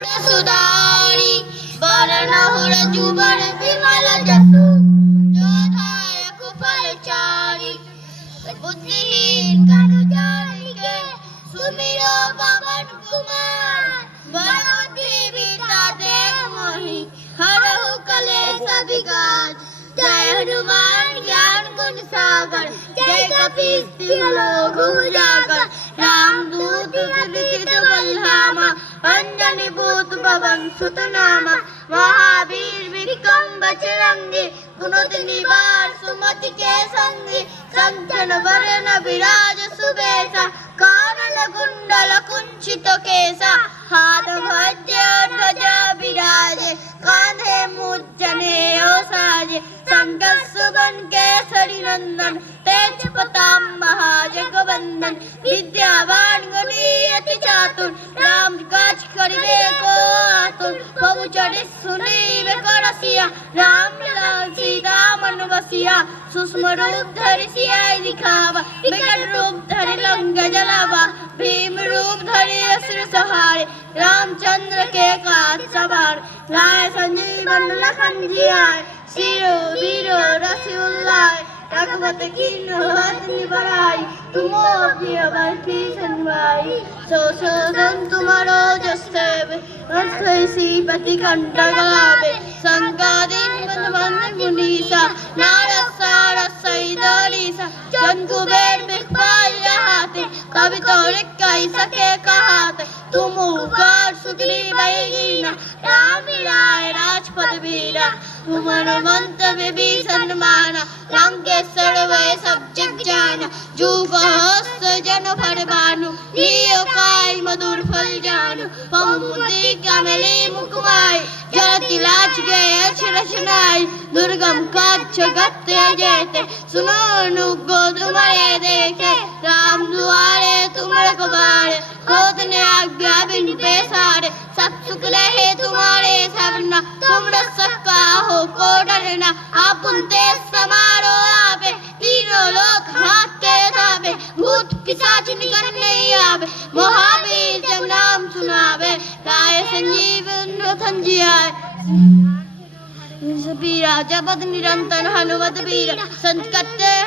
सुधारी बरनहुर जुबर विमल जसु जोधाय कुफलचारी बुद्धिहीन कनु जानिके सुमिरो पवन कुमार बलबुद्धि विद्या देव मोहि हरहु कलेश विघात जय हनुमान ज्ञान गुण सागर जय कपीस तिहुँ लोक उजागर रामदूत विदित बलधामा अंजनी भूत पवन सुत नामा महावीर विक्रम बजरंगी गुणुत निवार सुमति के संगी कंचन वरण विराज सुबेसा कानन कुंडल कुंचित केसा हाथ भज्य ध्वजा विराजे कांधे मुज्जने साजे संकट सुबन केसरी नंदन तेज प्रताप महाजगवंदन विद्यावान गुणी अति चातुर राम काज करिबे को आतुर बहु चढ़े सुनीबे को रसिया राम लाल सीता मन बसिया सूक्ष्म रूप धरि सियाई दिखावा विकट रूप धरि लंका जलावा भीम रूप धरि असुर संहारे रामचंद्र के काज सवार लाए संजीवन लखन जियाए सिरो वीरो रसूलुल्लाह रघुपत कीन्ह हत निबराई तुमो प्रिय बरती सनवाई सो सो तुम्हारो जसेवे हंसई पति कंठ गलावे संगादिन बंधन मुनीसा नारद सारद सईदरीसा जन कुबेर बिखपाल हाथे कवि तोड़िक कही सके कहाते तुम उकार सुग्रीव कीना राम मिलाए राजपद वीरा तुम्हारो मंतव्य विभीषण माना लंकेश्वर वै सब जग जाना जुग हस्त जन भर भानु लियो काय मधुर फल जानु पमुद्री कमले मुखमाई जलति लाज गए रचनाई दुर्गम काज जगत जेते सुनो अनुगो तुम्हारे देखे राम दुआरे तुम्हारे कबारे क्रोध ने आज्ञा बिन पैसारे सब सुख रहे तुम्हारे सबना तुम रसका हो को डरना आप उनते समारो आवे तीनों लोग हाथ के धावे भूत पिशाच निकट नहीं आवे महावीर जब नाम सुनावे गाय संजीवन रतन जियाए वीरा जपत निरंतर हनुमत वीर संत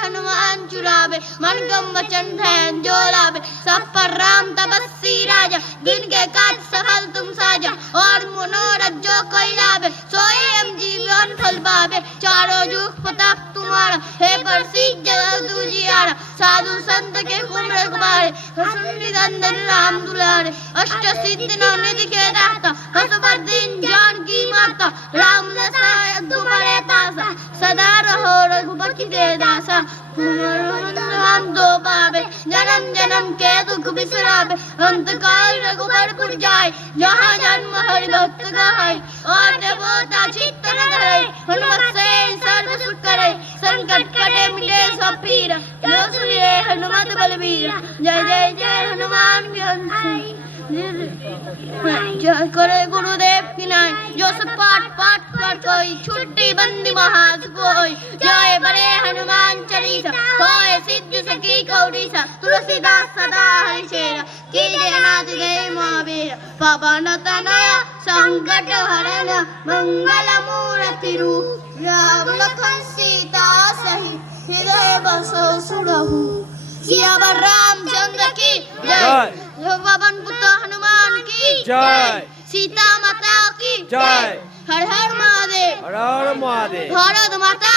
हनुमान चुरावे मन गम वचन ध्यान जो लावे सब पर राम तपस्वी राजा दिन के काज सफल तुम साजा और मनोरथ जो कोई लावे सोए हम जीवन फल पावे चारों जुग प्रताप तुम्हारा हे प्रसिद्ध जगत दुजियारा साधु संत के कुमर कुमारे हसुनी नंदन राम दुलारे अष्ट सिद्धि नवनिधि के दाता हसुबर दिन जान की माता राम दशा तुम्हारे पासा सदा रहो रघुपति के दासा हम दो पावे जन्म जन्म के दुख बिसरावे अंत काल रघुबर जाए जहाँ जन्म हरि भक्त गाए और देवता चित्त न धरे हनुमत से सर्व सुख करे संकट कटे मिटे सब पीरा जो सुनिए हनुमत बलबीर जय जय जय हनुमान ज्ञान जय करे गुरुदेव की नाई जो सब पाठ पाठ कर कोई छुट्टी बंदी महाज कोई जय बड़े हनुमान चालीसा होए सिद्ध सखी गौरीसा तुलसीदास सदा हरिशेरा की जयनाथ जय महावीर पवन तनया संकट हरण मंगल मूर्ति रूप राम लखन सीता सहित हृदय बसो सुरहु सियावर रामचंद्र की जय पवन पुत्र हनुमान की जय सीता माता की जय हर हर महादेव हर हर महादेव भारत माता